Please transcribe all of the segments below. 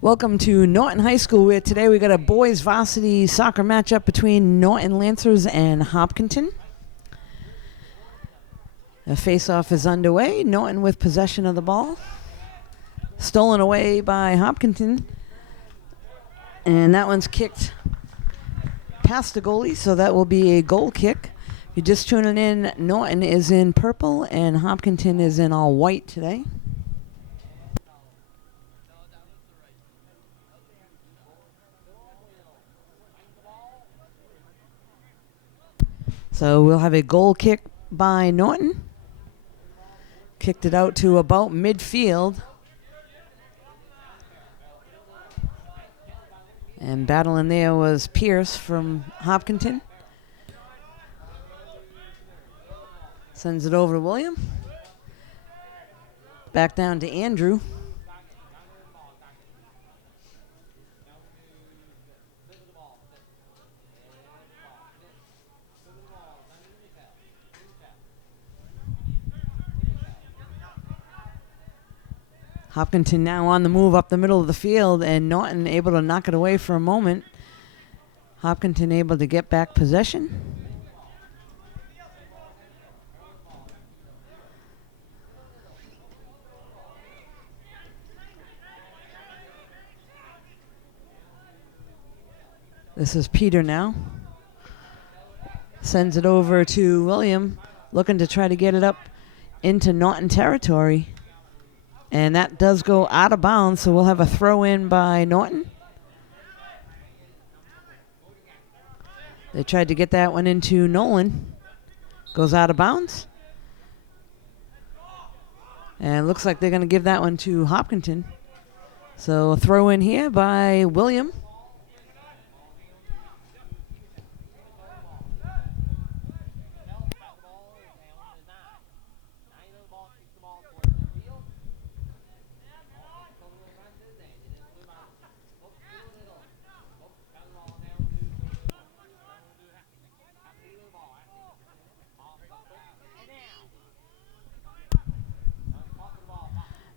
Welcome to Norton High School, where today we got a boys varsity soccer matchup between Norton Lancers and Hopkinton. The face-off is underway. Norton with possession of the ball. Stolen away by Hopkinton. And that one's kicked past the goalie, so that will be a goal kick. If you're just tuning in, Norton is in purple and Hopkinton is in all white today. So we'll have a goal kick by Norton. Kicked it out to about midfield. And battling there was Pierce from Hopkinton. Sends it over to William. Back down to Andrew. Hopkinton now on the move up the middle of the field, and Norton able to knock it away for a moment. Hopkinton able to get back possession. This is Peter now. Sends it over to William, looking to try to get it up into Norton territory. And that does go out of bounds, so we'll have a throw in by Norton. They tried to get that one into Nolan. Goes out of bounds. And it looks like they're going to give that one to Hopkinton. So a throw in here by William.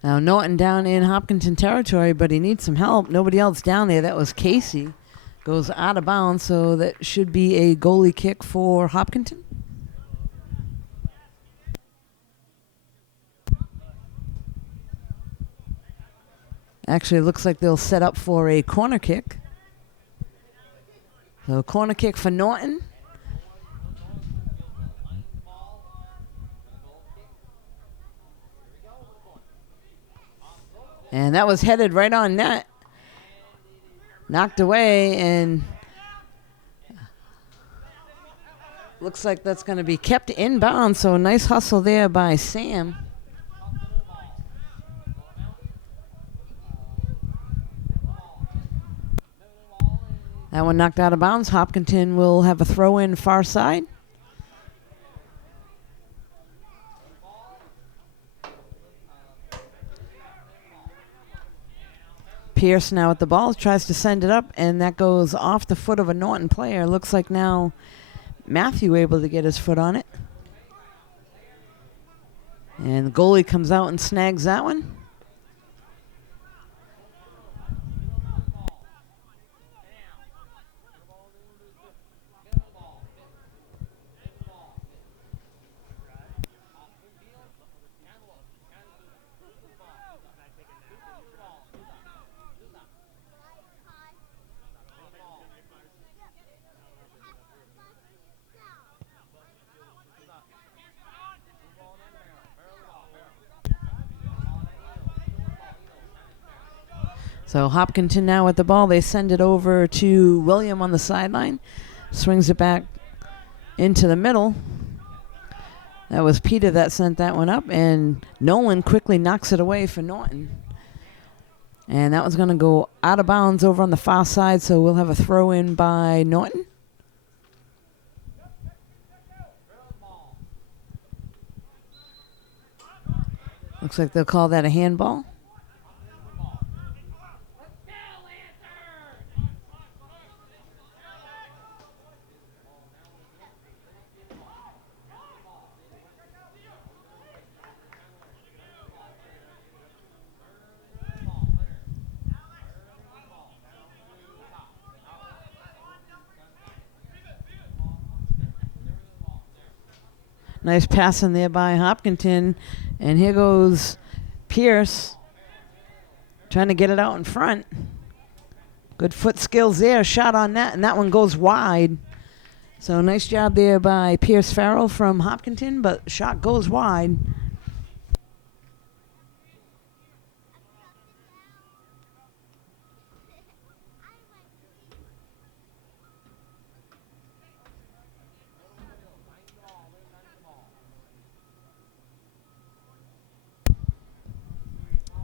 Now Norton down in Hopkinton territory, but he needs some help. Nobody else down there. That was Casey. Goes out of bounds, so that should be a goalie kick for Hopkinton. Actually, it looks like they'll set up for a corner kick. So corner kick for Norton. And that was headed right on net. Knocked away, and looks like that's going to be kept inbound. So a nice hustle there by Sam. That one knocked out of bounds. Hopkinton will have a throw in far side. Pierce now at the ball, tries to send it up, and that goes off the foot of a Norton player. Looks like now Matthew able to get his foot on it. And the goalie comes out and snags that one. So Hopkinton now with the ball. They send it over to William on the sideline. Swings it back into the middle. That was Peter that sent that one up, and Nolan quickly knocks it away for Norton. And that was going to go out of bounds over on the far side, so we'll have a throw in by Norton. Looks like they'll call that a handball. Nice passing there by Hopkinton. And here goes Pierce trying to get it out in front. Good foot skills there. Shot on that, and that one goes wide. So nice job there by Pierce Farrell from Hopkinton, but shot goes wide.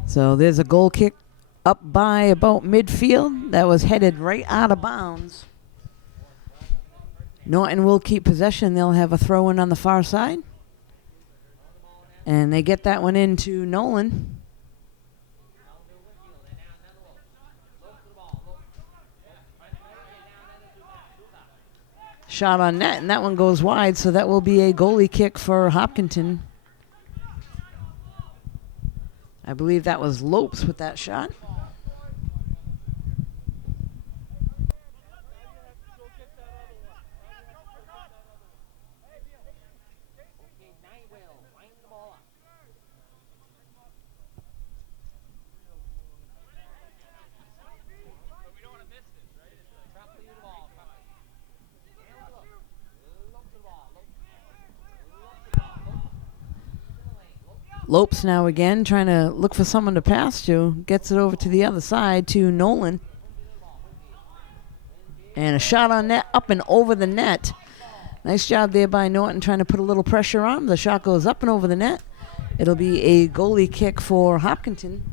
So there's a goal kick up by about midfield that was headed right out of bounds. Norton will keep possession. They'll have a throw in on the far side. And they get that one into Nolan. Shot on net, and that one goes wide, so that will be a goalie kick for Hopkinton. I believe that was Lopes with that shot. Lopes now again trying to look for someone to pass to. Gets it over to the other side to Nolan. And a shot on net, up and over the net. Nice job there by Norton trying to put a little pressure on. The shot goes up and over the net. It'll be a goalie kick for Hopkinton.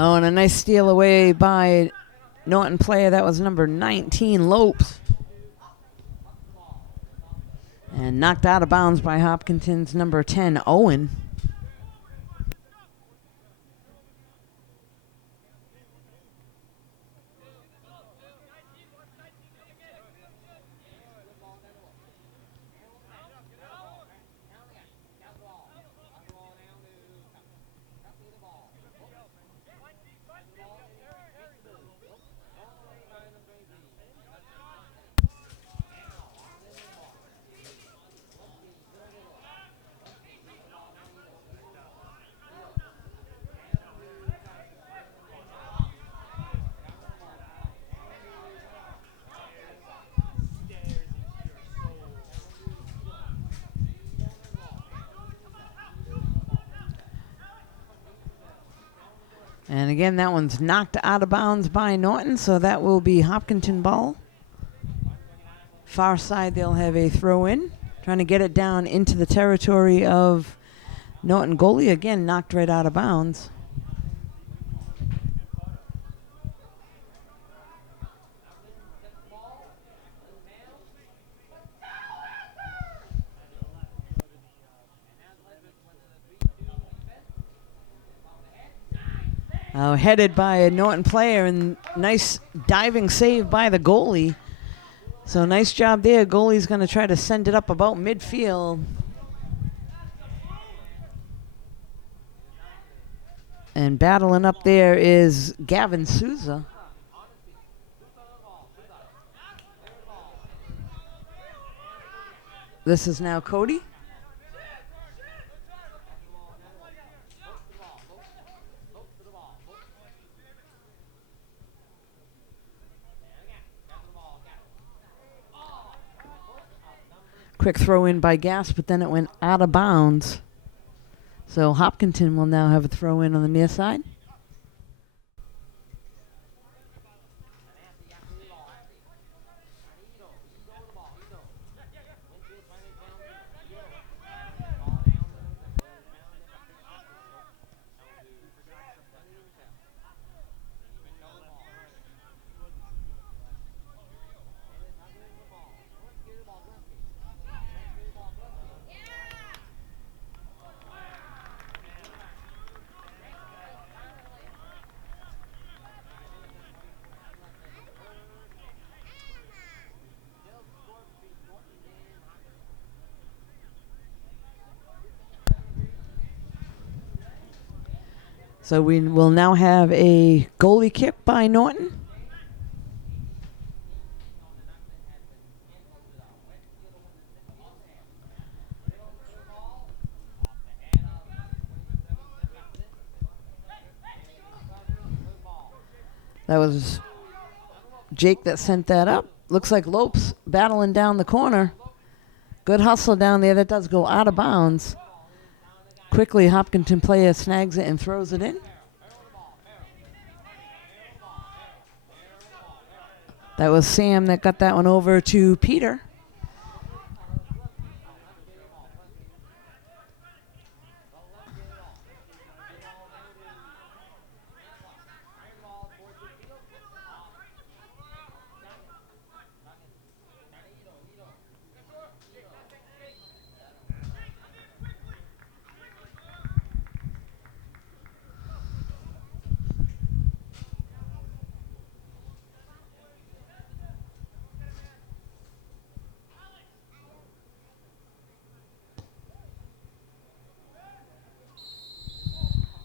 Oh, and a nice steal away by Norton player. That was number 19, Lopes. And knocked out of bounds by Hopkinton's number 10, Owen. And again, that one's knocked out of bounds by Norton, so that will be Hopkinton ball. Far side, they'll have a throw in. Trying to get it down into the territory of Norton goalie. Again, knocked right out of bounds. Headed by a Norton player, and nice diving save by the goalie. So nice job there. Goalie's going to try to send it up about midfield. And battling up there is Gavin Souza. This is now Cody. Quick throw in by Gass, but then it went out of bounds. So Hopkinton will now have a throw in on the near side. So we will now have a goalie kick by Norton. That was Jake that sent that up. Looks like Lopes battling down the corner. Good hustle down there. That does go out of bounds. Quickly, Hopkinton player snags it and throws it in. That was Sam that got that one over to Peter.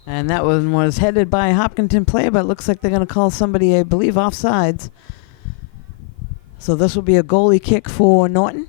And that one was headed by a Hopkinton player, but it looks like they're going to call somebody, I believe, offsides. So this will be a goalie kick for Norton.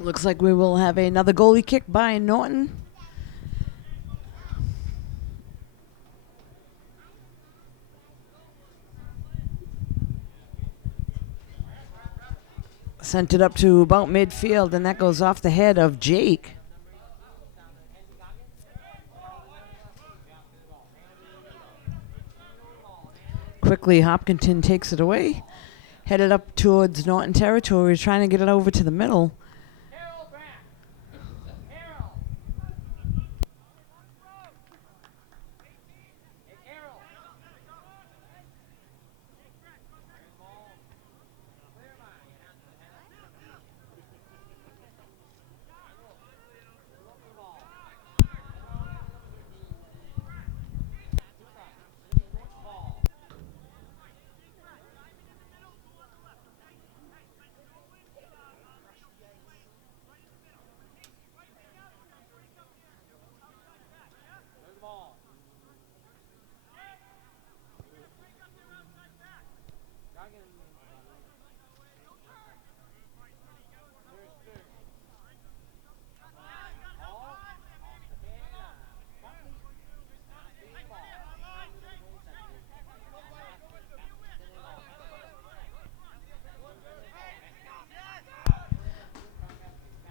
Looks like we will have another goalie kick by Norton. Sent it up to about midfield, and that goes off the head of Jake. Quickly, Hopkinton takes it away. Headed up towards Norton territory, trying to get it over to the middle.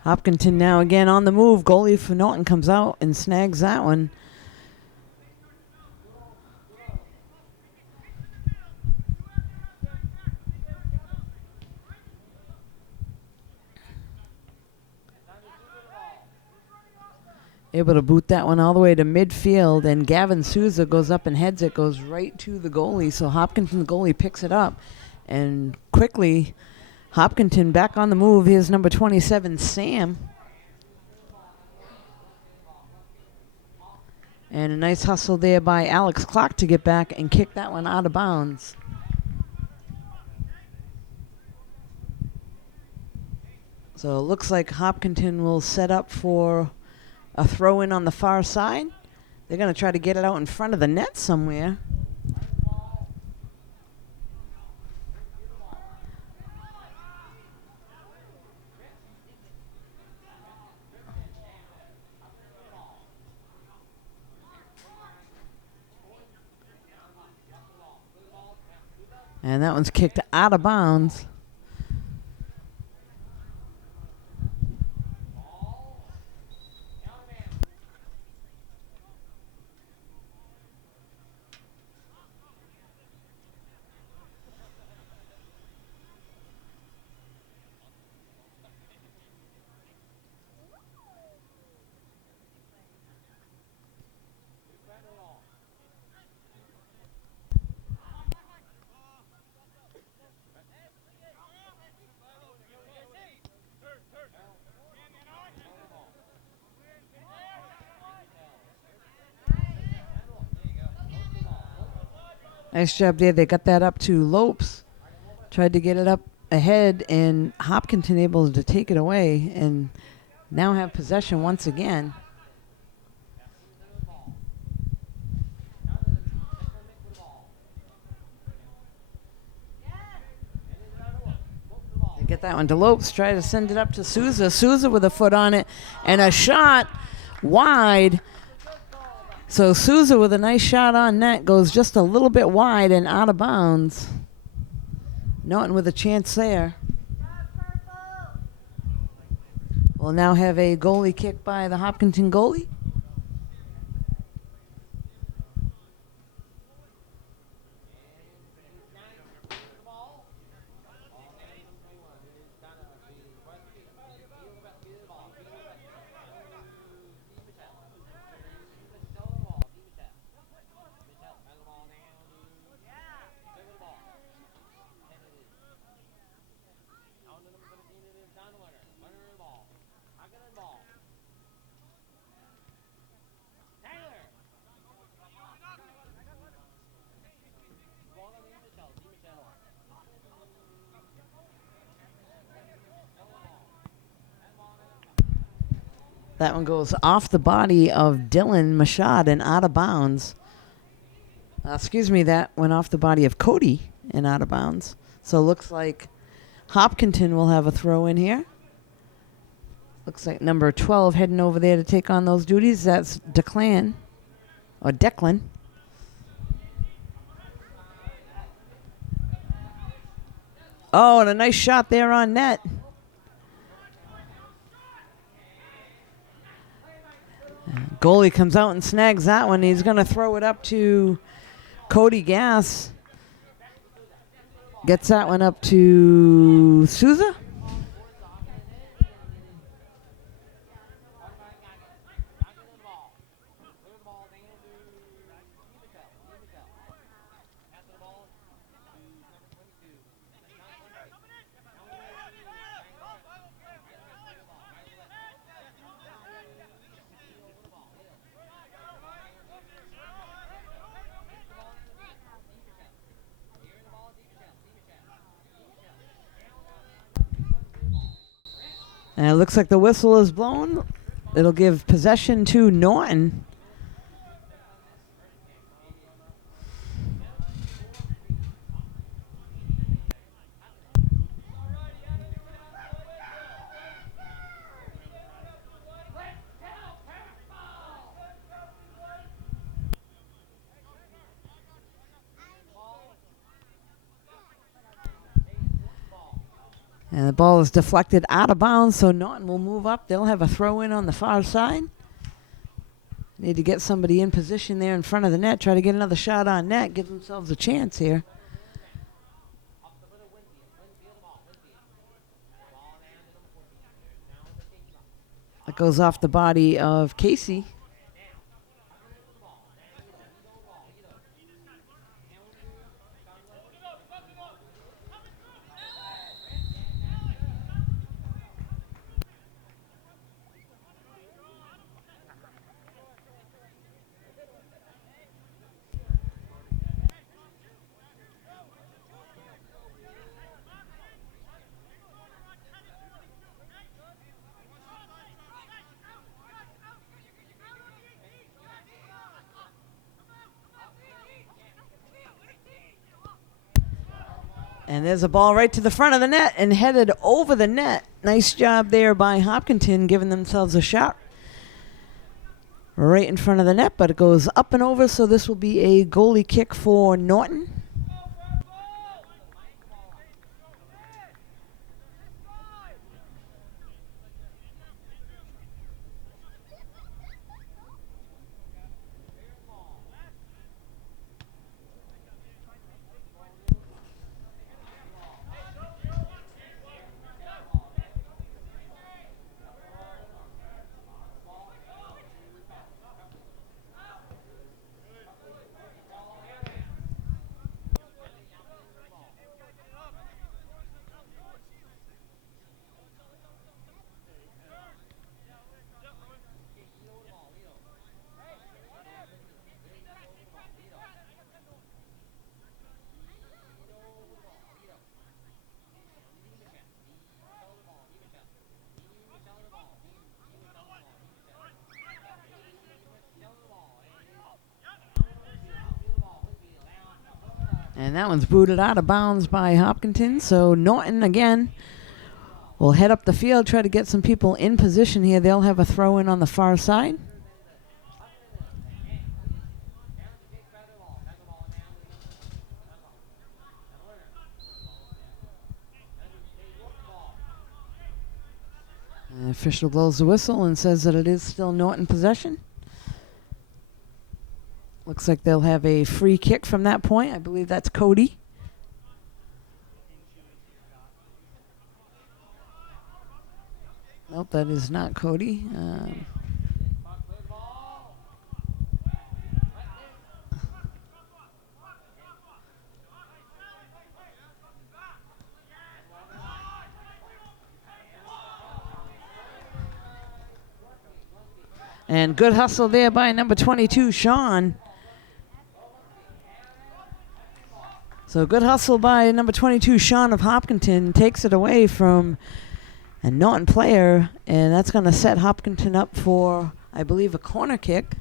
Hopkinton now again on the move. Goalie for Norton comes out and snags that one. Able to boot that one all the way to midfield, and Gavin Souza goes up and heads it, goes right to the goalie. So Hopkinton, the goalie, picks it up And quickly, Hopkinton back on the move. Here's number 27, Sam. And a nice hustle there by Alex Clark to get back and kick that one out of bounds. So it looks like Hopkinton will set up for a throw-in on the far side. They're going to try to get it out in front of the net somewhere. And that one's kicked out of bounds. Nice job there. They got that up to Lopes. Tried to get it up ahead, and Hopkinton able to take it away and now have possession once again. They get that one to Lopes. Try to send it up to Souza. Souza with a foot on it and a shot wide. So Souza with a nice shot on net goes just a little bit wide and out of bounds. Norton with a chance there. We'll now have a goalie kick by the Hopkinton goalie. That one goes off the body of Dylan Machad and out of bounds. That went off the body of Cody and out of bounds. So it looks like Hopkinton will have a throw in here. Looks like number 12 heading over there to take on those duties. That's Declan. Oh, and a nice shot there on net. Goalie comes out and snags that one. He's going to throw it up to Cody Gass. Gets that one up to Souza. And it looks like the whistle is blown. It'll give possession to Norton. And the ball is deflected out of bounds, so Norton will move up. They'll have a throw in on the far side. Need to get somebody in position there in front of the net. Try to get another shot on net. Give themselves a chance here. It goes off the body of Casey. And there's a ball right to the front of the net and headed over the net. Nice job there by Hopkinton, giving themselves a shot right in front of the net, but it goes up and over, so this will be a goalie kick for Norton. And that one's booted out of bounds by Hopkinton. So Norton again will head up the field, try to get some people in position here. They'll have a throw in on the far side. The official blows the whistle and says that it is still Norton possession. Looks like they'll have a free kick from that point. I believe that's Cody. Nope, that is not Cody. And good hustle there by number 22, Sean. So good hustle by number 22, Sean of Hopkinton, takes it away from a Norton player, and that's going to set Hopkinton up for, I believe, a corner kick.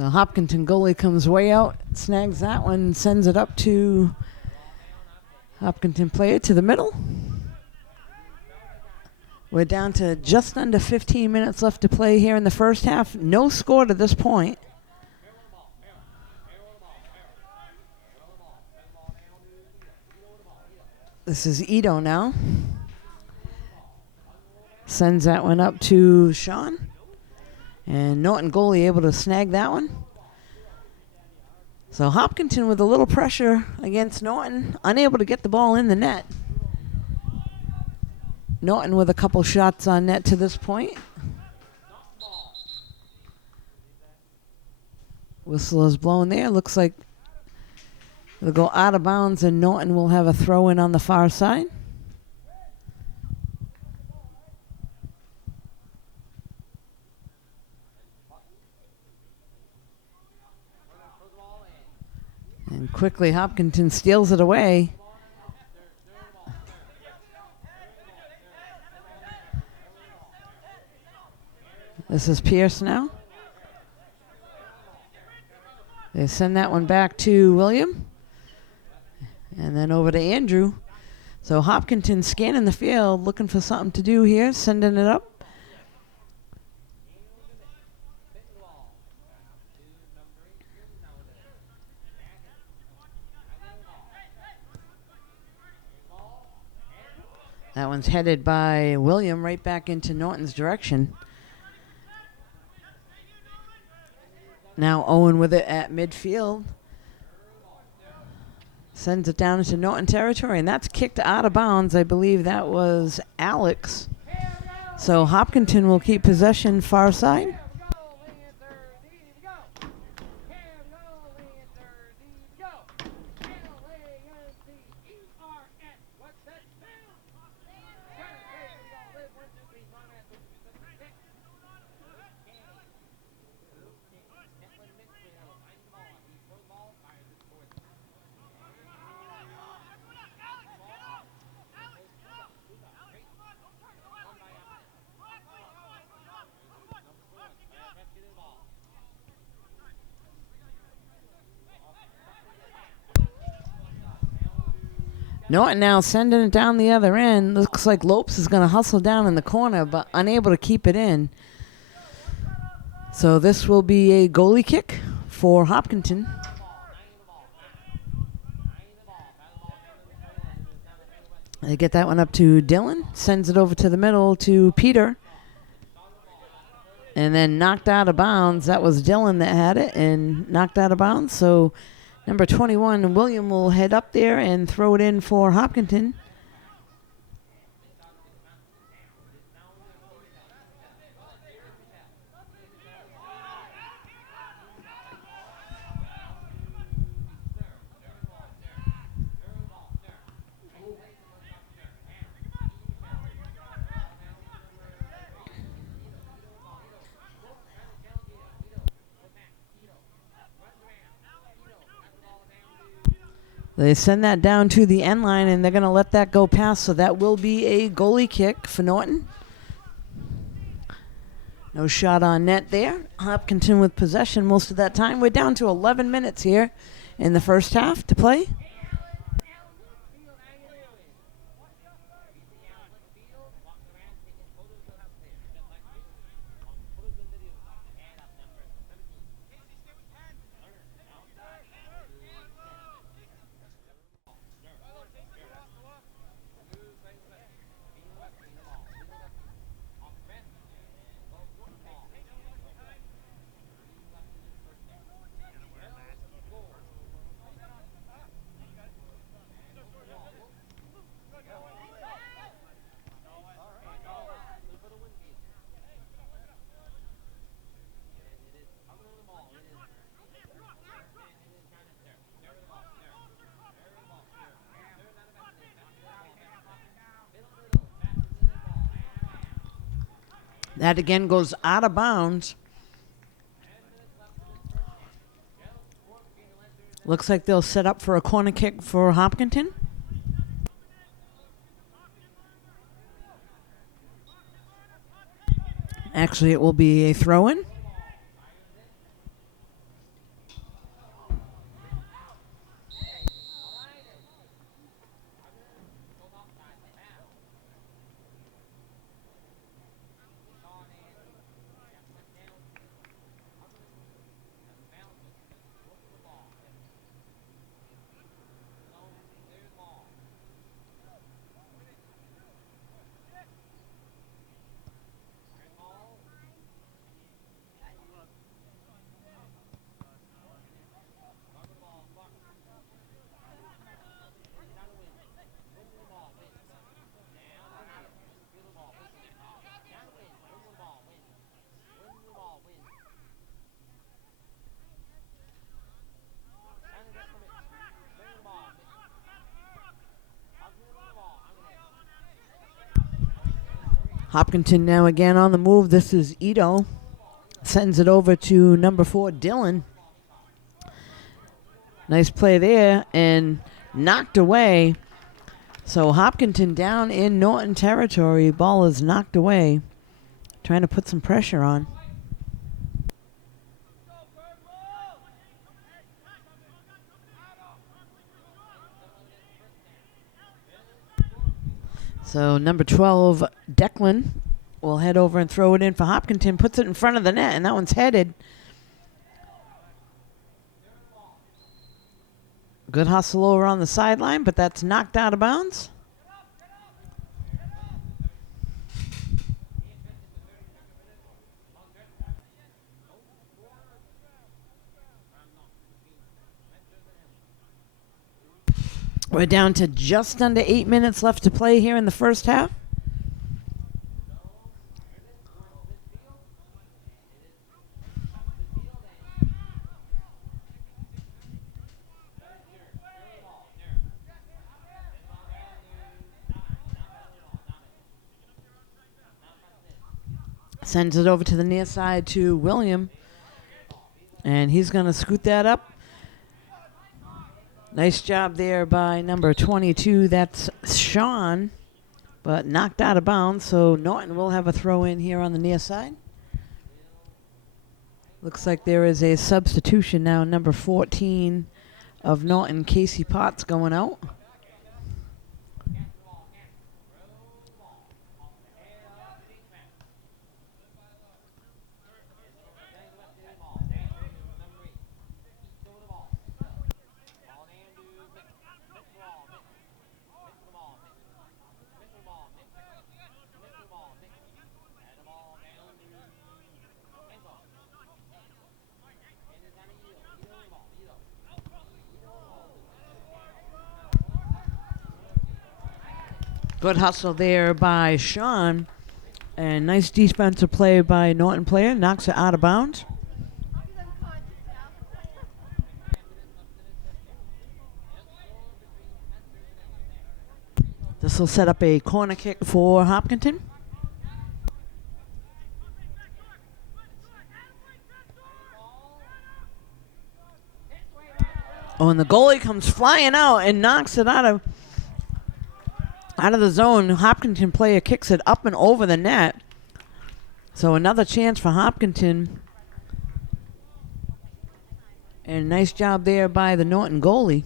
The Hopkinton goalie comes way out, snags that one, sends it up to Hopkinton player to the middle. We're down to just under 15 minutes left to play here in the first half. No score to this point. This is Ito now. Sends that one up to Sean. And Norton goalie able to snag that one. So Hopkinton with a little pressure against Norton, unable to get the ball in the net. Norton with a couple shots on net to this point. Whistle is blown there. Looks like it'll go out of bounds, and Norton will have a throw in on the far side. And quickly Hopkinton steals it away. This is Pierce now. They send that one back to William. And then over to Andrew. So Hopkinton scanning the field, looking for something to do here, sending it up. That one's headed by William right back into Norton's direction. Now Owen with it at midfield. Sends it down into Norton territory, and that's kicked out of bounds. I believe that was Alex. So Hopkinton will keep possession far side. Norton now sending it down the other end. Looks like Lopes is going to hustle down in the corner, but unable to keep it in. So this will be a goalie kick for Hopkinton. They get that one up to Dylan. Sends it over to the middle to Peter. And then knocked out of bounds. That was Dylan that had it and knocked out of bounds. So number 21, William, will head up there and throw it in for Hopkinton. They send that down to the end line, and they're going to let that go past, so that will be a goalie kick for Norton. No shot on net there. Hopkinton with possession most of that time. We're down to 11 minutes here in the first half to play. That again goes out of bounds. Looks like they'll set up for a corner kick for Hopkinton. Actually, it will be a throw-in. Hopkinton now again on the move. This is Ito. Sends it over to number 4, Dylan. Nice play there and knocked away. So Hopkinton down in Norton territory. Ball is knocked away. Trying to put some pressure on. So number 12, Declan, will head over and throw it in for Hopkinton. Puts it in front of the net, and that one's headed. Good hustle over on the sideline, but that's knocked out of bounds. We're down to just under 8 minutes left to play here in the first half. Sends it over to the near side to William. And he's going to scoot that up. Nice job there by number 22. That's Sean, but knocked out of bounds. So Norton will have a throw in here on the near side. Looks like there is a substitution now. Number 14 of Norton, Casey Potts, going out. Good hustle there by Sean. And nice defensive play by Norton player. Knocks it out of bounds. This will set up a corner kick for Hopkinton. Oh, and the goalie comes flying out and knocks it out of the zone. Hopkinton player kicks it up and over the net. So another chance for Hopkinton. And nice job there by the Norton goalie.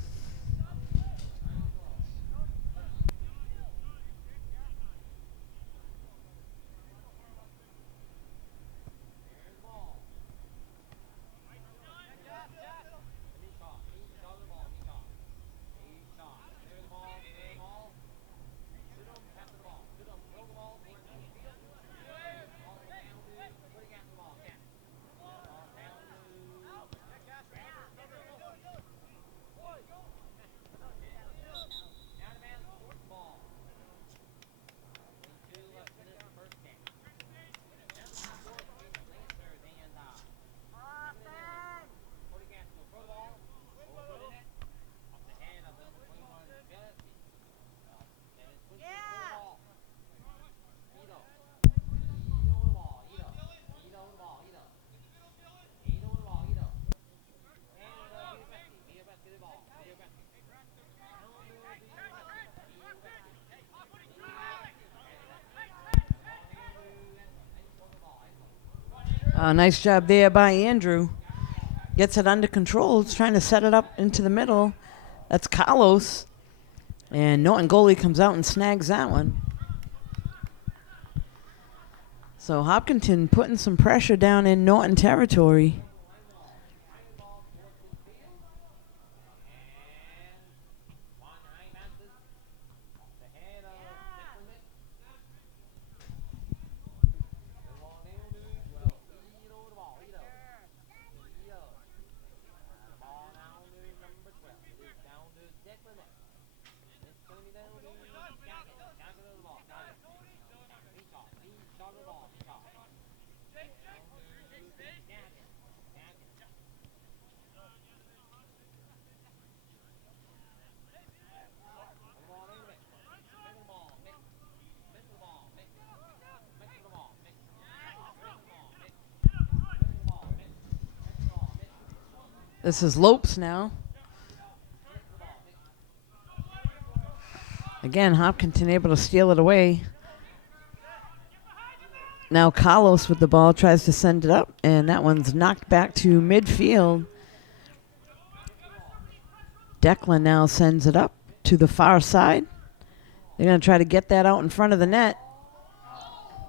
Nice job there by Andrew. Gets it under control. He's trying to set it up into the middle. That's Carlos. And Norton goalie comes out and snags that one. So Hopkinton putting some pressure down in Norton territory. This is Lopes now. Again, Hopkinton able to steal it away. Now Carlos with the ball tries to send it up, and that one's knocked back to midfield. Declan now sends it up to the far side. They're going to try to get that out in front of the net.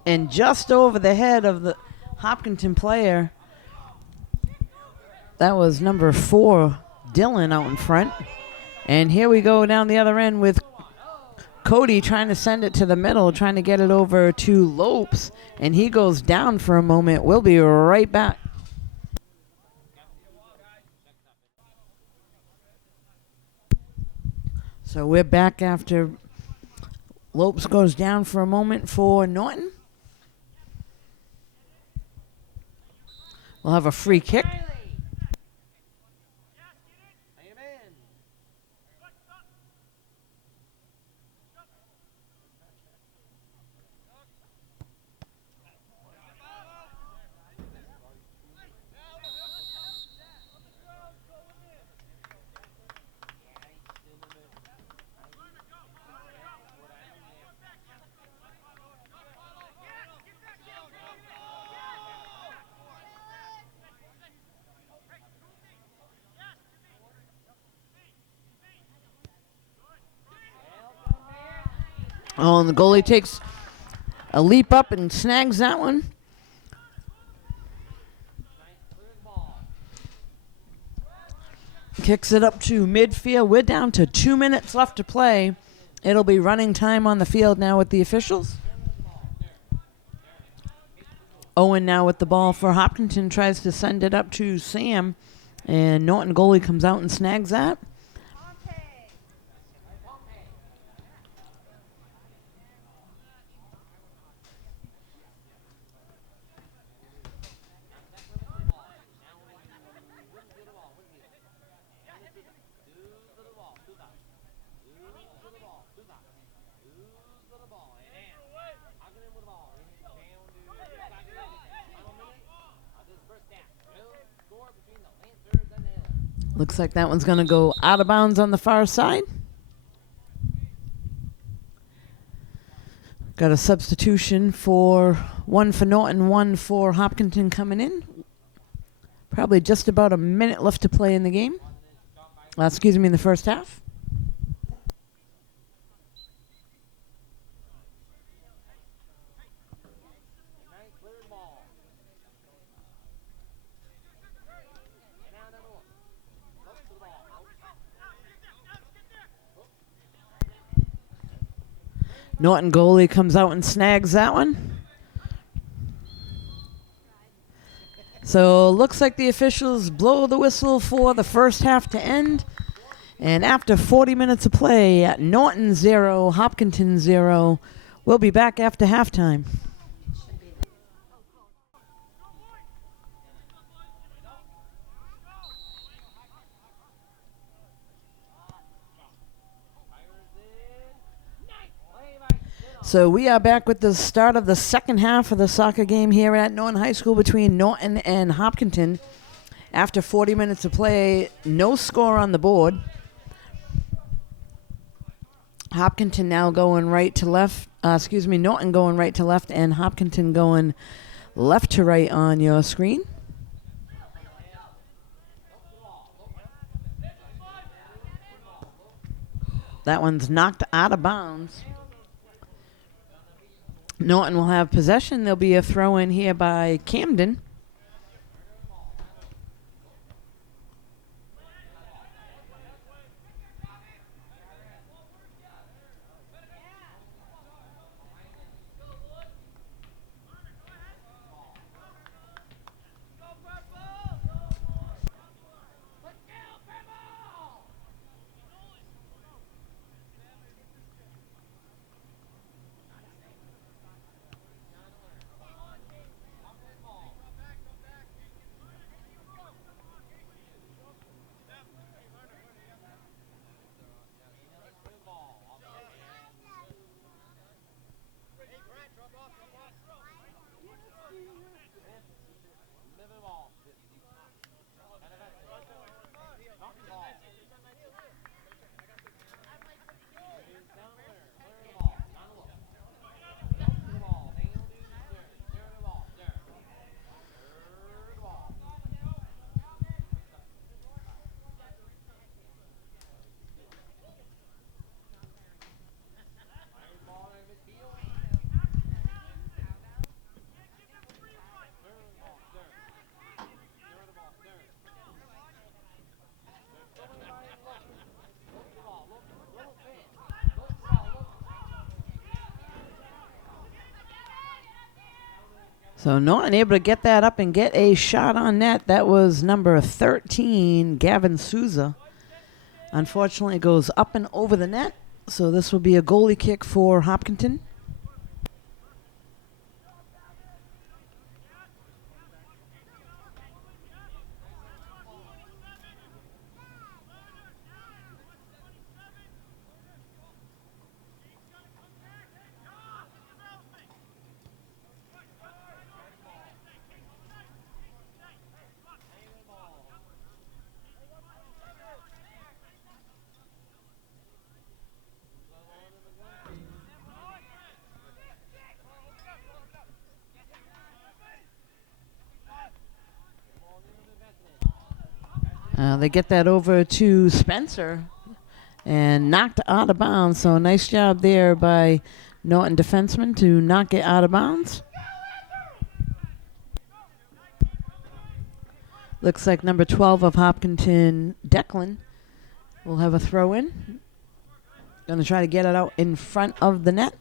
And just over the head of the Hopkinton player, that was number 4, Dylan, out in front. And here we go down the other end with Cody trying to send it to the middle, trying to get it over to Lopes. And he goes down for a moment. We'll be right back. So we're back after Lopes goes down for a moment for Norton. We'll have a free kick. Oh, and the goalie takes a leap up and snags that one. Kicks it up to midfield. We're down to 2 minutes left to play. It'll be running time on the field now with the officials. Owen now with the ball for Hopkinton tries to send it up to Sam. And Norton goalie comes out and snags that. Looks like that one's going to go out of bounds on the far side. Got a substitution for one for Norton, one for Hopkinton coming in. Probably just about a minute left to play in the game. In the first half. Norton goalie comes out and snags that one. So looks like the officials blow the whistle for the first half to end. And after 40 minutes of play, at Norton 0, Hopkinton 0. We'll be back after halftime. So we are back with the start of the second half of the soccer game here at Norton High School between Norton and Hopkinton. After 40 minutes of play, no score on the board. Hopkinton now going right to left. Norton going right to left and Hopkinton going left to right on your screen. That one's knocked out of bounds. Norton will have possession. There'll be a throw in here by Camden. So Norton able to get that up and get a shot on net. That was number 13, Gavin Souza. Unfortunately, it goes up and over the net. So this will be a goalie kick for Hopkinton. They get that over to Spencer and knocked out of bounds. So nice job there by Norton defenseman to knock it out of bounds. Looks like number 12 of Hopkinton, Declan, will have a throw in. Going to try to get it out in front of the net.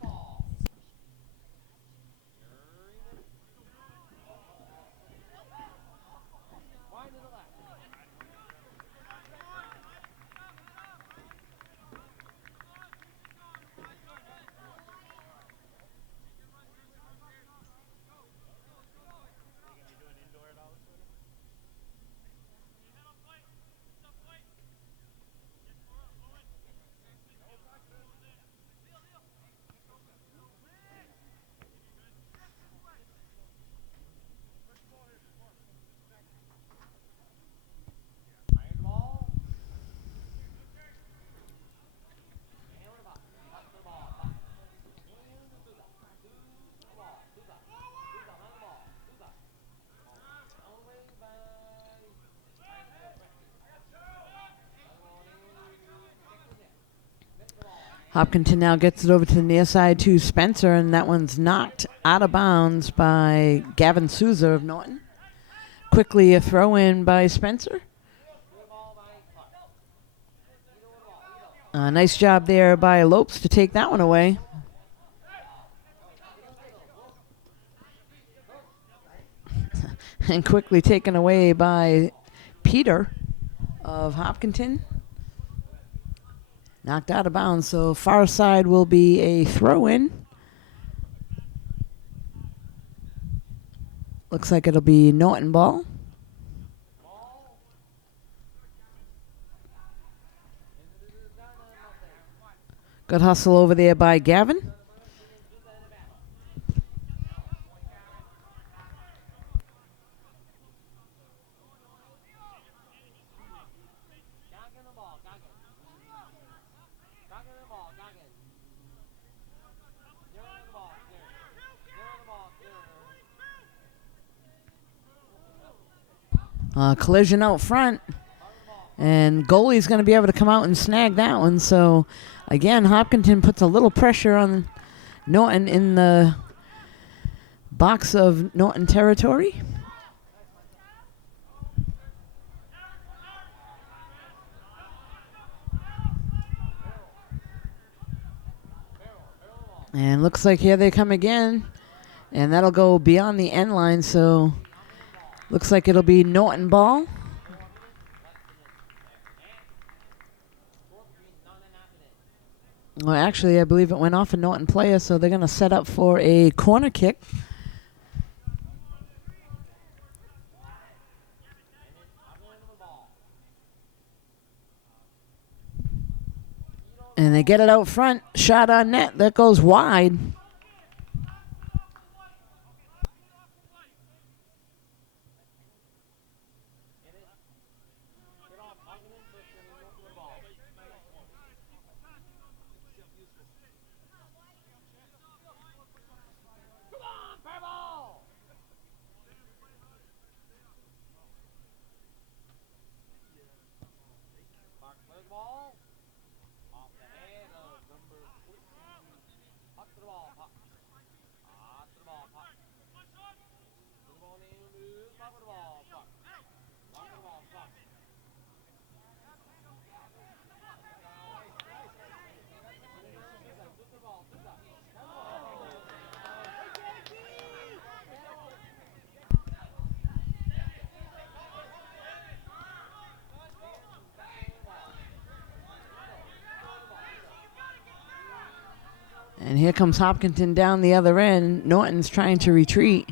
Hopkinton now gets it over to the near side to Spencer, and that one's knocked out of bounds by Gavin Souza of Norton. Quickly a throw in by Spencer. Nice job there by Lopes to take that one away. And quickly taken away by Peter of Hopkinton. Knocked out of bounds, so far side will be a throw-in. Looks like it'll be Norton ball. Good hustle over there by Gavin. Collision out front, and goalie's going to be able to come out and snag that one. So again, Hopkinton puts a little pressure on Norton in the box of Norton territory. And looks like here they come again, and that'll go beyond the end line. So looks like it'll be Norton ball. Well, actually, I believe it went off a Norton player, so they're going to set up for a corner kick. And they get it out front. Shot on net. That goes wide. And here comes Hopkinton down the other end. Norton's trying to retreat.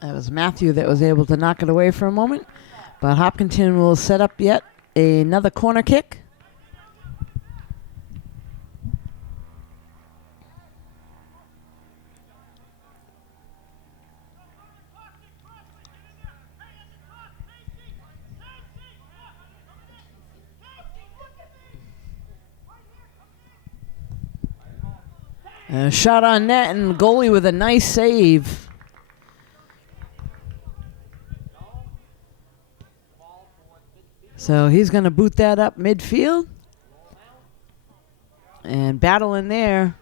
That was Matthew that was able to knock it away for a moment. But Hopkinton will set up yet another corner kick. A shot on net, and the goalie with a nice save. So he's going to boot that up midfield. And battle in there.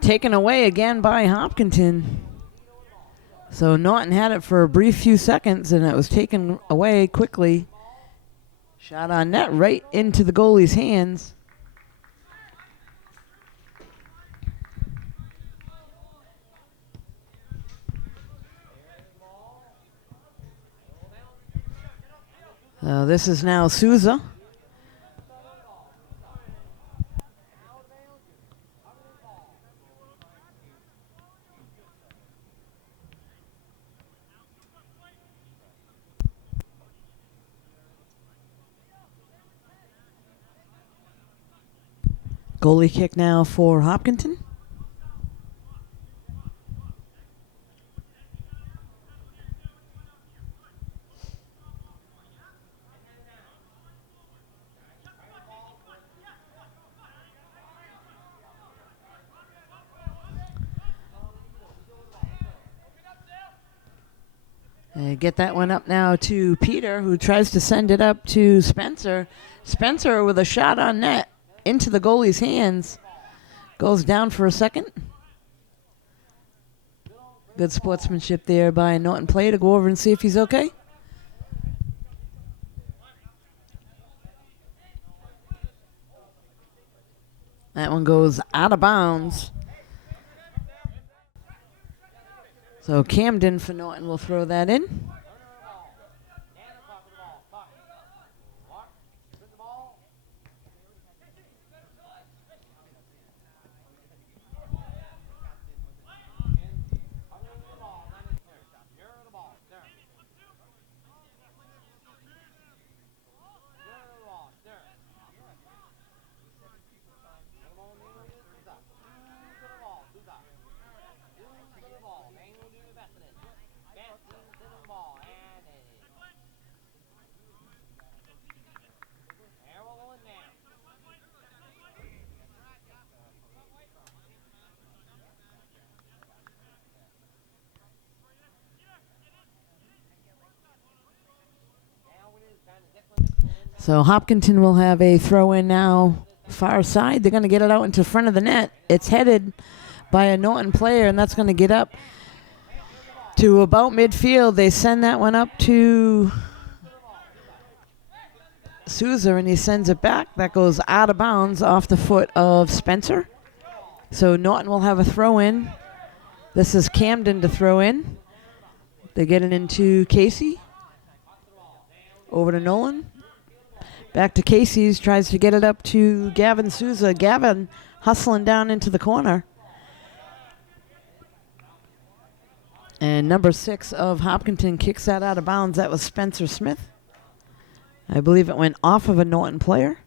Taken away again by Hopkinton. So Norton had it for a brief few seconds, and it was taken away quickly. Shot on net right into the goalie's hands. This is now Souza. Goalie kick now for Hopkinton. Get that one up now to Peter, who tries to send it up to Spencer. Spencer with a shot on net into the goalie's hands. Goes down for a second. Good sportsmanship there by Norton Play to go over and see if he's okay. That one goes out of bounds. So Camden for Norton will throw that in. So Hopkinton will have a throw in now, far side. They're going to get it out into front of the net. It's headed by a Norton player, and that's going to get up to about midfield. They send that one up to Souza, and he sends it back. That goes out of bounds off the foot of Spencer. So Norton will have a throw in. This is Camden to throw in. They get it into Casey. Over to Nolan. Back to Casey's, tries to get it up to Gavin Souza. Gavin hustling down into the corner. And number 6 of Hopkinton kicks that out of bounds. That was Spencer Smith. I believe it went off of a Norton player.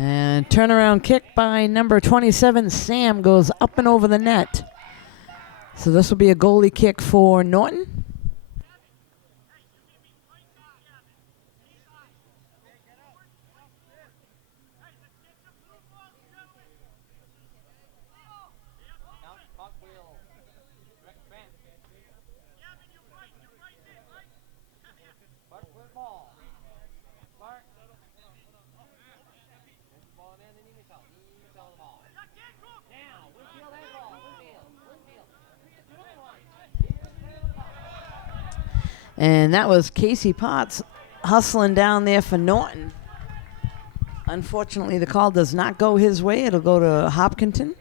And turnaround kick by number 27, Sam, goes up and over the net. So this will be a goalie kick for Norton. And that was Casey Potts hustling down there for Norton. Unfortunately, the call does not go his way. It'll go to Hopkinton.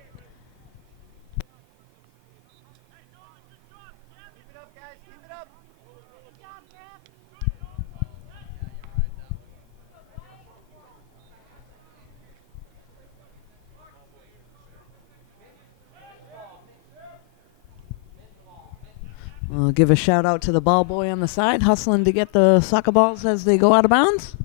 We'll give a shout out to the ball boy on the side, hustling to get the soccer balls as they go out of bounds.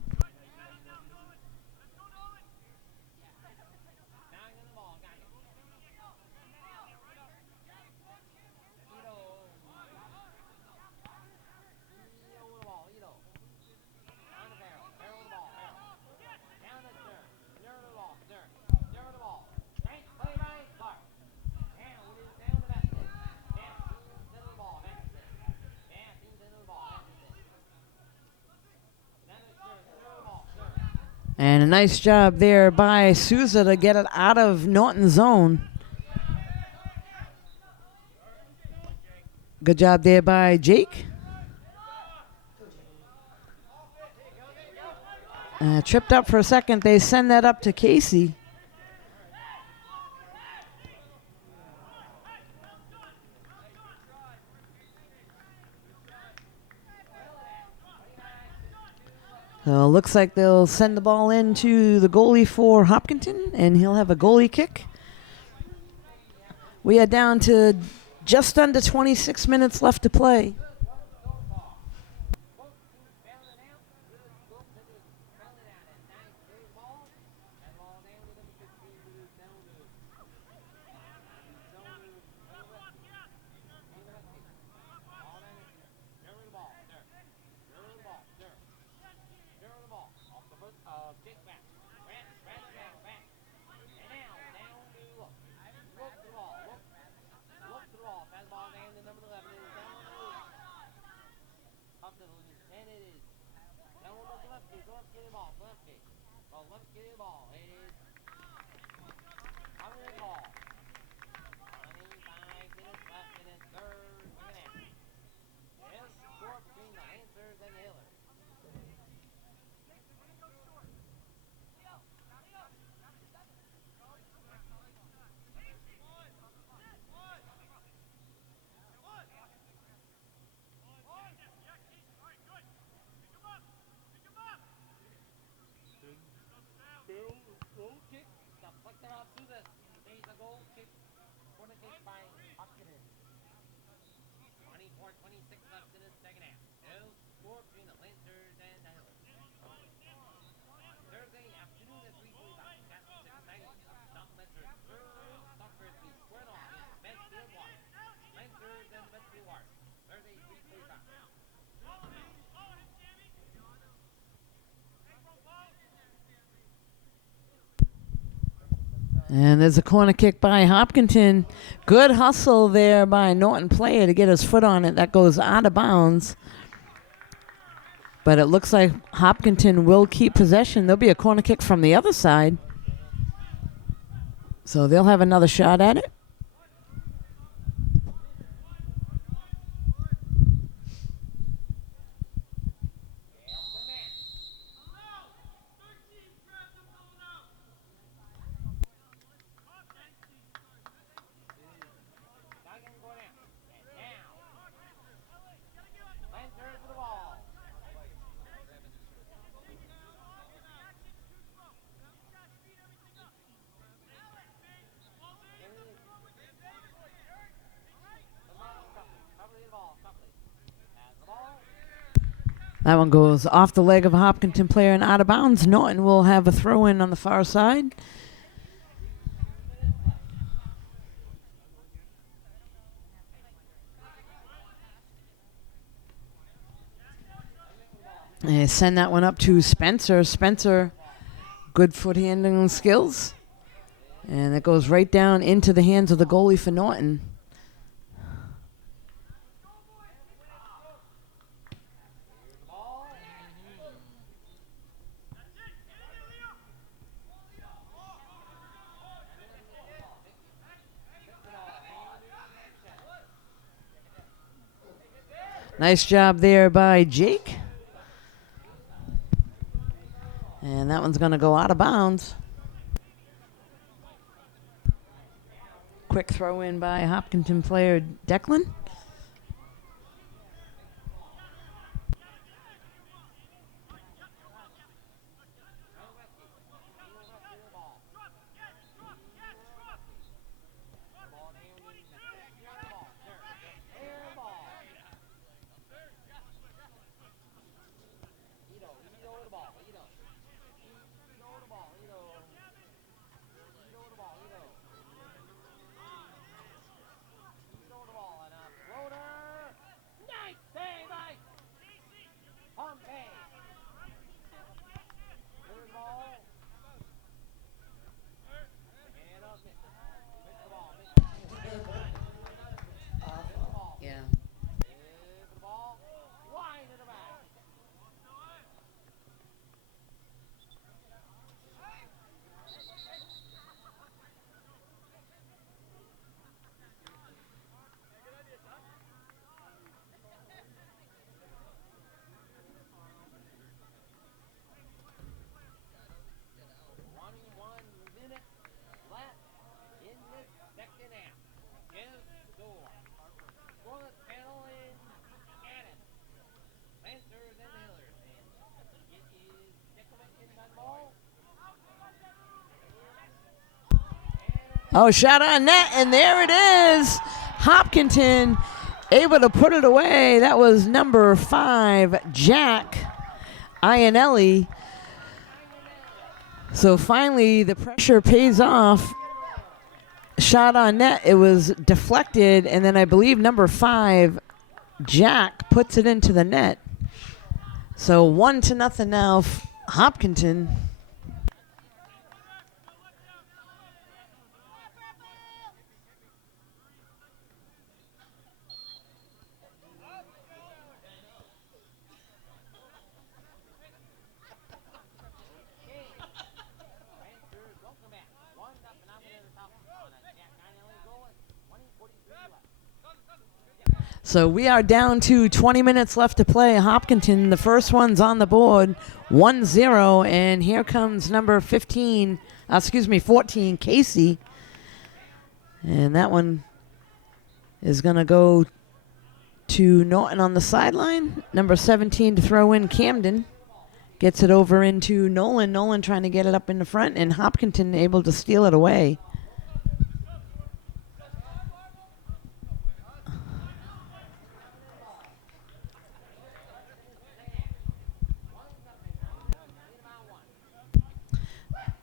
And a nice job there by Souza to get it out of Norton's zone. Good job there by Jake. Tripped up for a second. They send that up to Casey. So looks like they'll send the ball into the goalie for Hopkinton, and he'll have a goalie kick. We are down to just under 26 minutes left to play. And there's a corner kick by Hopkinton. Good hustle there by Norton player to get his foot on it. That goes out of bounds. But it looks like Hopkinton will keep possession. There'll be a corner kick from the other side. So they'll have another shot at it. That one goes off the leg of a Hopkinton player and out of bounds. Norton will have a throw in on the far side. And send that one up to Spencer. Spencer, good foot handling skills. And it goes right down into the hands of the goalie for Norton. Nice job there by Jake. And that one's going to go out of bounds. Quick throw in by Hopkinton player Declan. Oh, shot on net, and there it is. Hopkinton able to put it away. That was number 5, Jack Iannelli. So finally, the pressure pays off. Shot on net. It was deflected, and then I believe number 5, Jack, puts it into the net. So 1-0 now, Hopkinton. So we are down to 20 minutes left to play. Hopkinton, the first one's on the board, 1-0, and here comes number 14, Casey. And that one is going to go to Norton on the sideline. Number 17 to throw in, Camden. Gets it over into Nolan. Nolan trying to get it up in the front, and Hopkinton able to steal it away.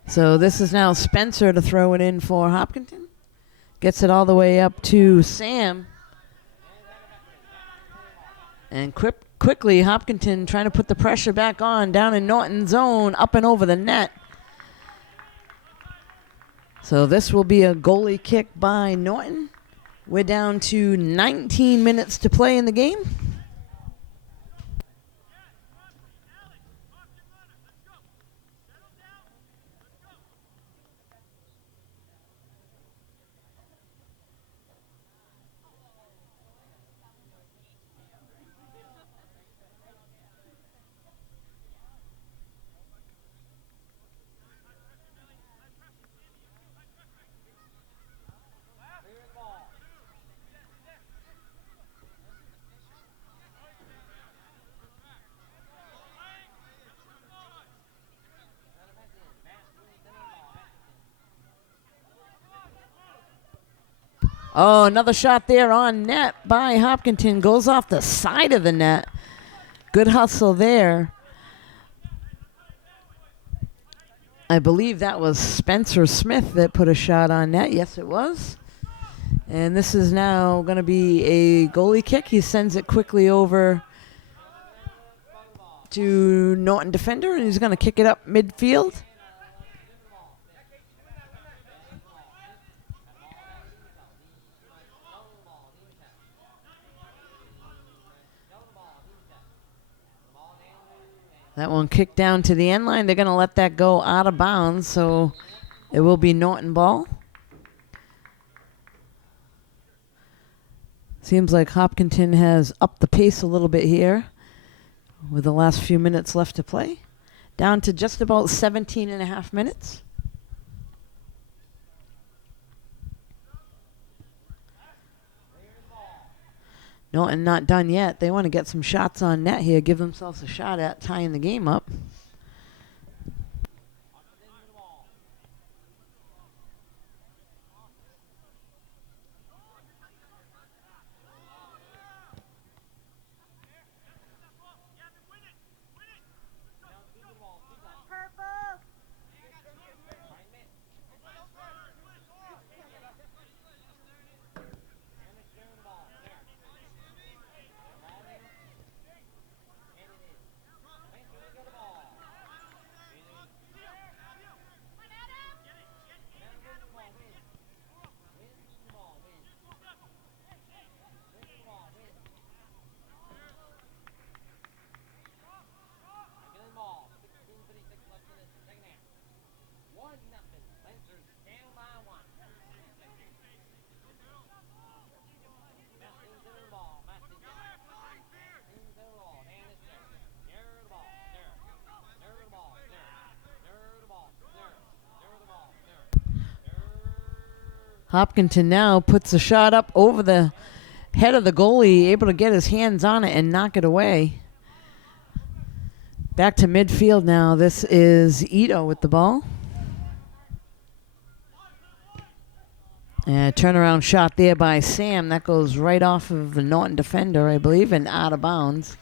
So this is now Spencer to throw it in for Hopkinton. Gets it all the way up to Sam. And quickly, Hopkinton trying to put the pressure back on down in Norton's zone, up and over the net. So this will be a goalie kick by Norton. We're down to 19 minutes to play in the game. Oh, another shot there on net by Hopkinton. Goes off the side of the net. Good hustle there. I believe that was Spencer Smith that put a shot on net. Yes, it was. And this is now going to be a goalie kick. He sends it quickly over to Norton defender, and he's going to kick it up midfield. That one kicked down to the end line. They're going to let that go out of bounds, so it will be Norton ball. Seems like Hopkinton has upped the pace a little bit here with the last few minutes left to play. Down to just about 17 and a half minutes. Norton not done yet. They want to get some shots on net here, give themselves a shot at tying the game up. Hopkinton now puts a shot up over the head of the goalie, able to get his hands on it and knock it away. Back to midfield now. This is Ito with the ball. And a turnaround shot there by Sam. That goes right off of the Norton defender, I believe, and out of bounds.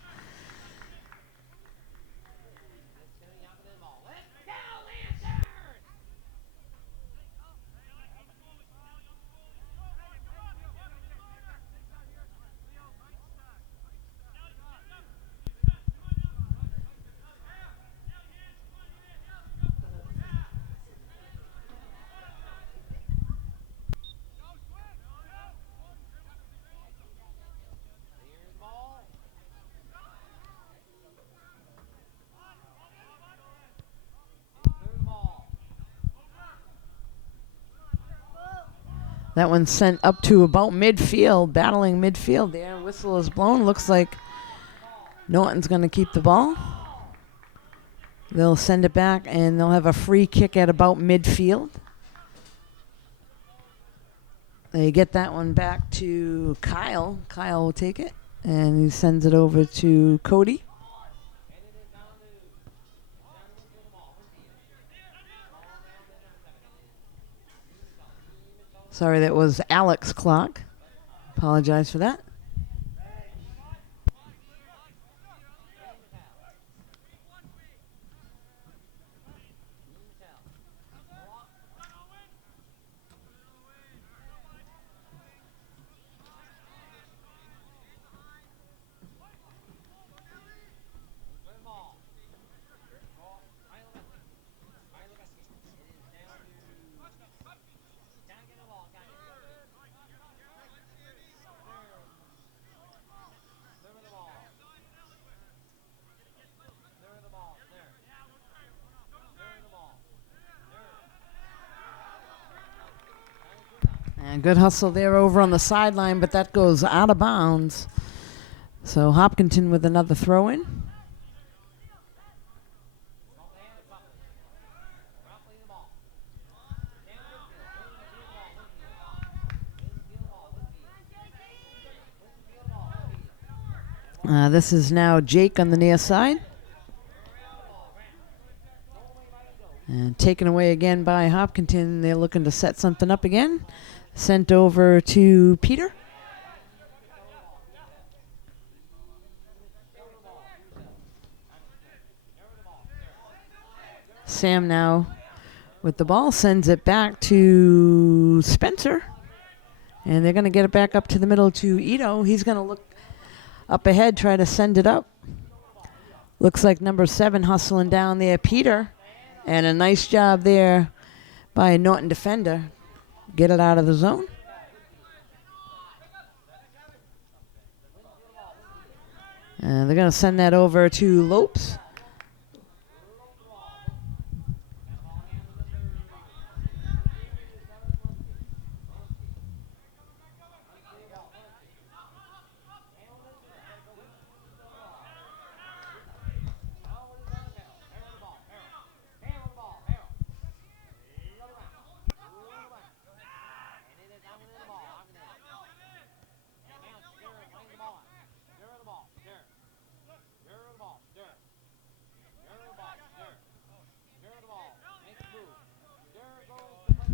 That one's sent up to about midfield, battling midfield there. Whistle is blown. Looks like Norton's going to keep the ball. They'll send it back, and they'll have a free kick at about midfield. They get that one back to Kyle. Kyle will take it, and he sends it over to Cody. Sorry, that was Alex Clark. Apologize for that. And good hustle there over on the sideline, but that goes out of bounds. So Hopkinton with another throw in. This is now Jake on the near side. And taken away again by Hopkinton. They're looking to set something up again. Sent over to Peter. Sam now with the ball sends it back to Spencer. And they're going to get it back up to the middle to Ito. He's going to look up ahead, try to send it up. Looks like number 7 hustling down there, Peter. And a nice job there by a Norton defender. Get it out of the zone. And they're going to send that over to Lopes.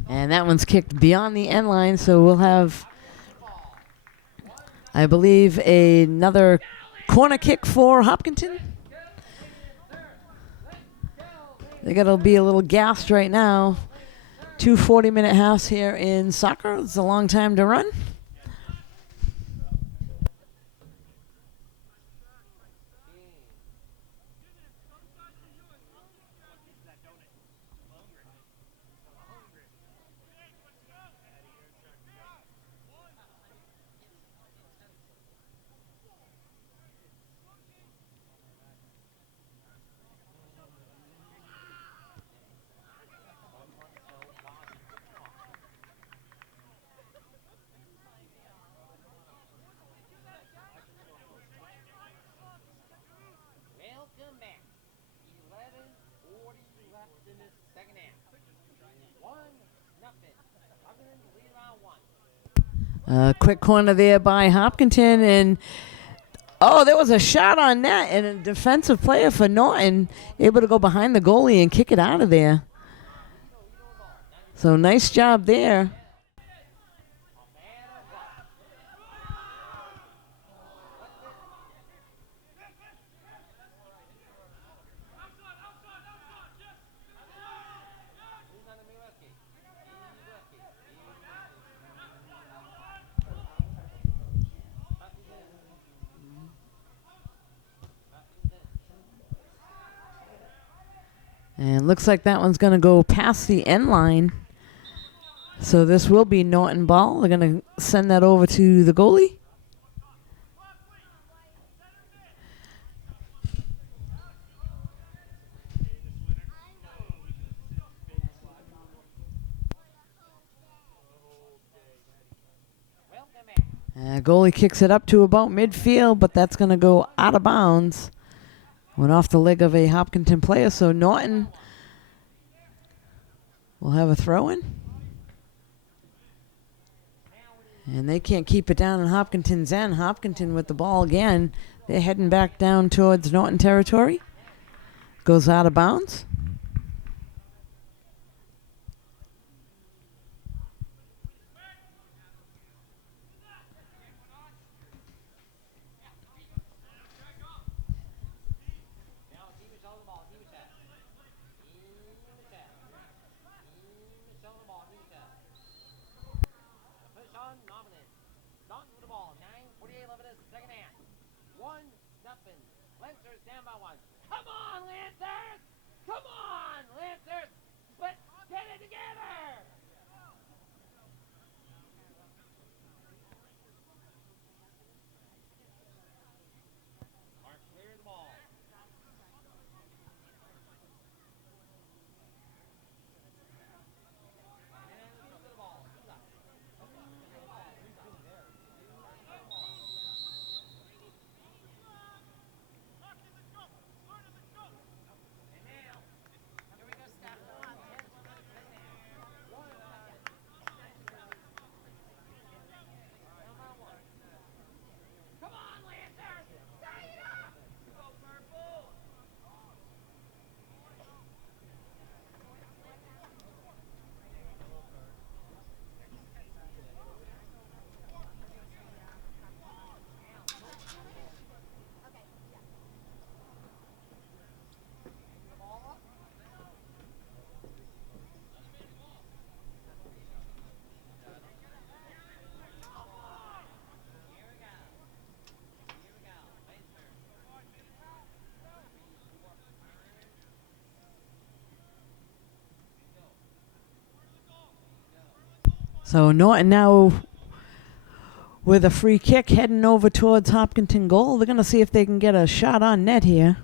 And that one's kicked beyond the end line, so we'll have, I believe, another corner kick for Hopkinton. They're going to be a little gassed right now. 2 40-minute halves here in soccer. It's a long time to run. Quick corner there by Hopkinton, and there was a shot on net, and a defensive player for Norton able to go behind the goalie and kick it out of there. So nice job there. And looks like that one's going to go past the end line. So this will be Norton ball. They're going to send that over to the goalie. Goalie kicks it up to about midfield, but that's going to go out of bounds. Went off the leg of a Hopkinton player, so Norton will have a throw-in. And they can't keep it down in Hopkinton's end. Hopkinton with the ball again. They're heading back down towards Norton territory. Goes out of bounds. So Norton now with a free kick heading over towards Hopkinton goal. They're going to see if they can get a shot on net here.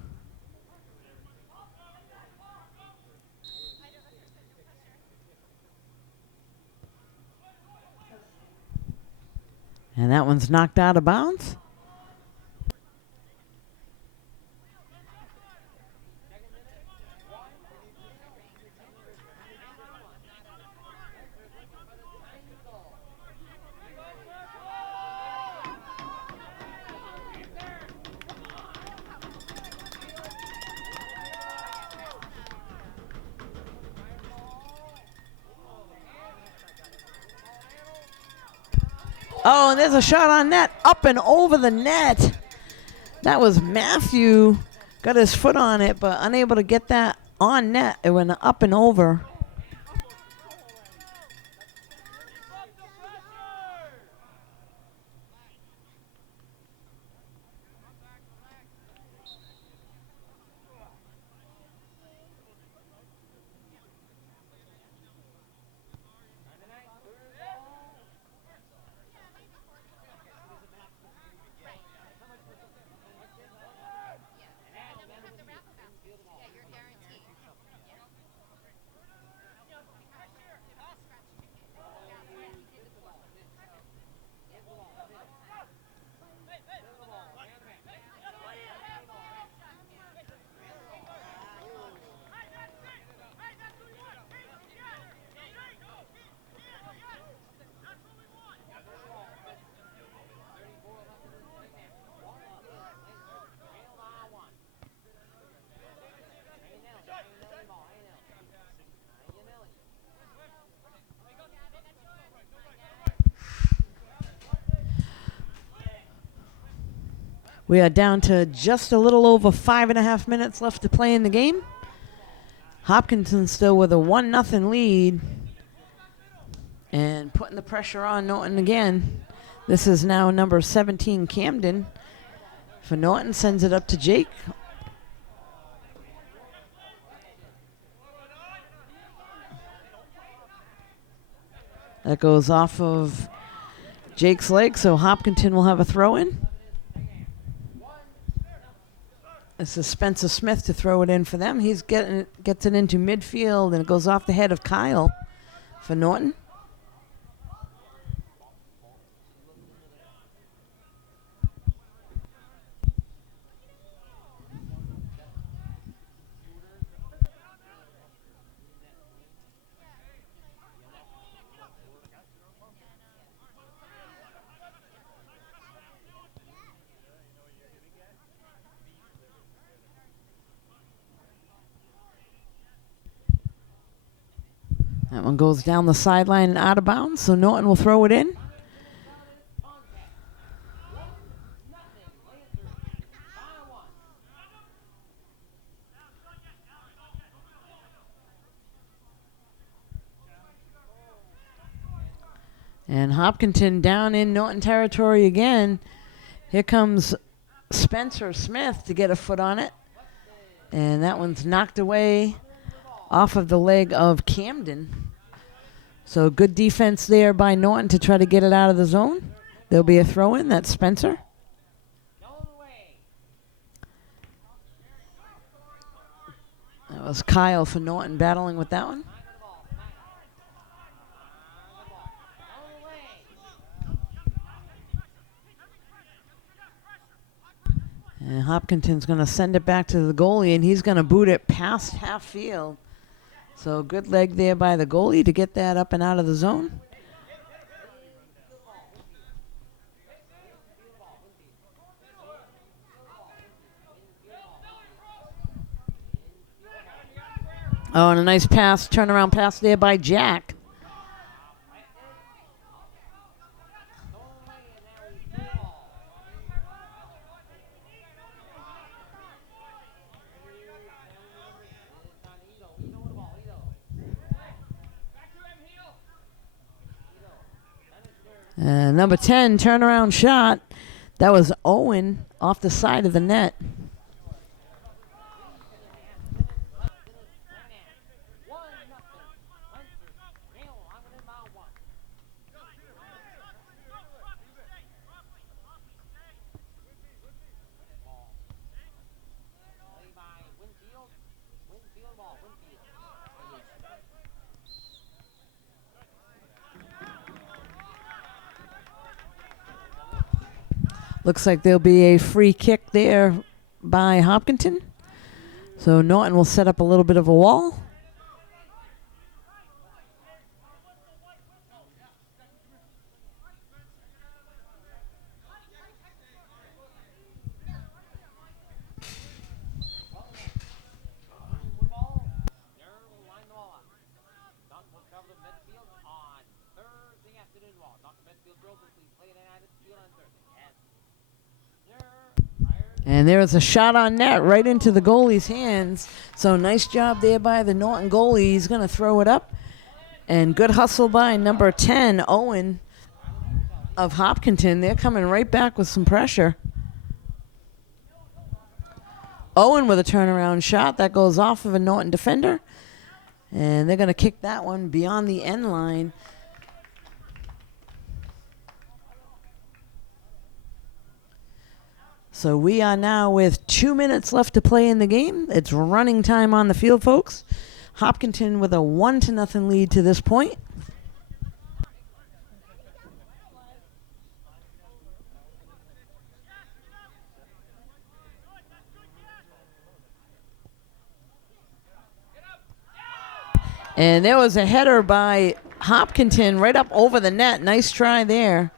And that one's knocked out of bounds. Oh, and there's a shot on net. Up and over the net. That was Matthew. Got his foot on it, but unable to get that on net. It went up and over. We are down to just a little over 5.5 minutes left to play in the game. Hopkinton still with a 1-0 lead. And putting the pressure on Norton again. This is now number 17, Camden. For Norton, sends it up to Jake. That goes off of Jake's leg, so Hopkinton will have a throw in. This is Spencer Smith to throw it in for them. He's gets it into midfield, and it goes off the head of Kyle for Norton. That one goes down the sideline and out of bounds, so Norton will throw it in. And Hopkinton down in Norton territory again. Here comes Spencer Smith to get a foot on it. And that one's knocked away off of the leg of Camden. So good defense there by Norton to try to get it out of the zone. There'll be a throw in. That's Spencer. That was Kyle for Norton battling with that one. And Hopkinton's going to send it back to the goalie, and he's going to boot it past half field. So good leg there by the goalie to get that up and out of the zone. Oh, and a nice pass, turnaround pass there by Jack. Number 10, turnaround shot. That was Owen off the side of the net. Looks like there'll be a free kick there by Hopkinton. So Norton will set up a little bit of a wall. And there was a shot on net right into the goalie's hands. So nice job there by the Norton goalie. He's going to throw it up. And good hustle by number 10, Owen of Hopkinton. They're coming right back with some pressure. Owen with a turnaround shot. That goes off of a Norton defender. And they're going to kick that one beyond the end line. So we are now with 2 minutes left to play in the game. It's running time on the field, folks. Hopkinton with a 1-0 lead to this point. And there was a header by Hopkinton right up over the net. Nice try there.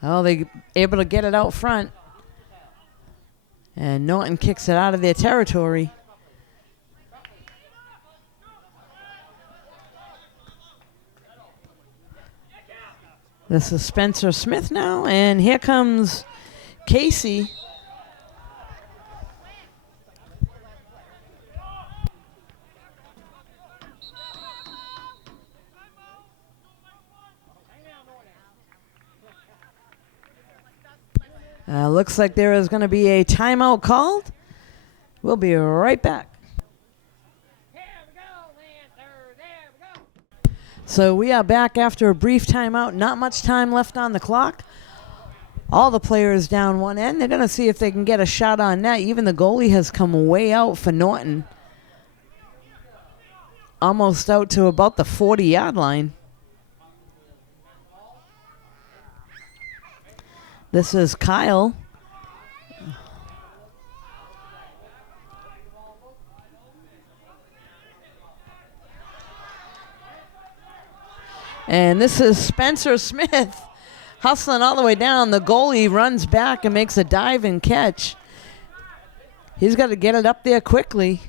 Oh, they able to get it out front. And Norton kicks it out of their territory. This is Spencer Smith now, and here comes Casey. Looks like there is going to be a timeout called. We'll be right back. So we are back after a brief timeout. Not much time left on the clock. All the players down one end. They're going to see if they can get a shot on net. Even the goalie has come way out for Norton. Almost out to about the 40-yard line. This is Kyle. And this is Spencer Smith hustling all the way down. The goalie runs back and makes a dive and catch. He's got to get it up there quickly.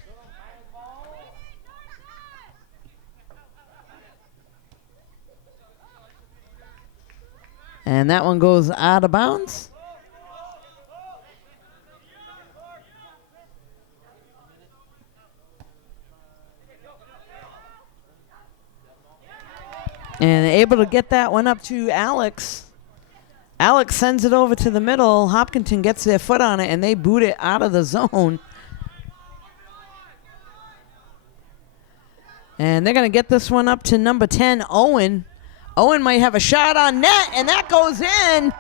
And that one goes out of bounds. And able to get that one up to Alex. Alex sends it over to the middle. Hopkinton gets their foot on it, and they boot it out of the zone. And they're going to get this one up to number 10, Owen. Owen might have a shot on net, and that goes in.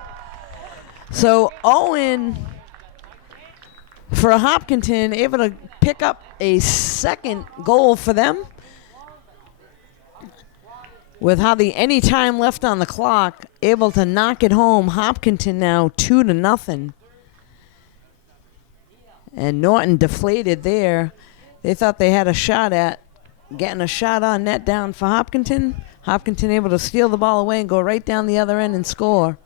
So Owen, for Hopkinton, able to pick up a second goal for them. With hardly any time left on the clock, able to knock it home. Hopkinton now 2-0. And Norton deflated there. They thought they had a shot at getting a shot on net down for Hopkinton. Hopkinton able to steal the ball away and go right down the other end and score.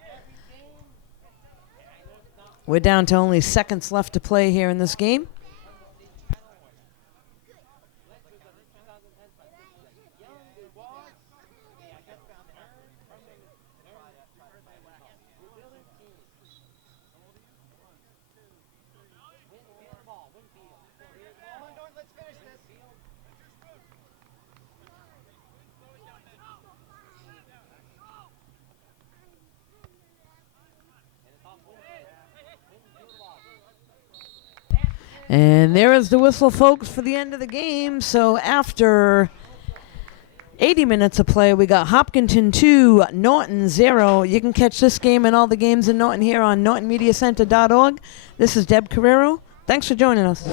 We're down to only seconds left to play here in this game. And there is the whistle, folks, for the end of the game. So after 80 minutes of play, we got Hopkinton 2, Norton 0. You can catch this game and all the games in Norton here on NortonMediaCenter.org. This is Deb Carrero. Thanks for joining us.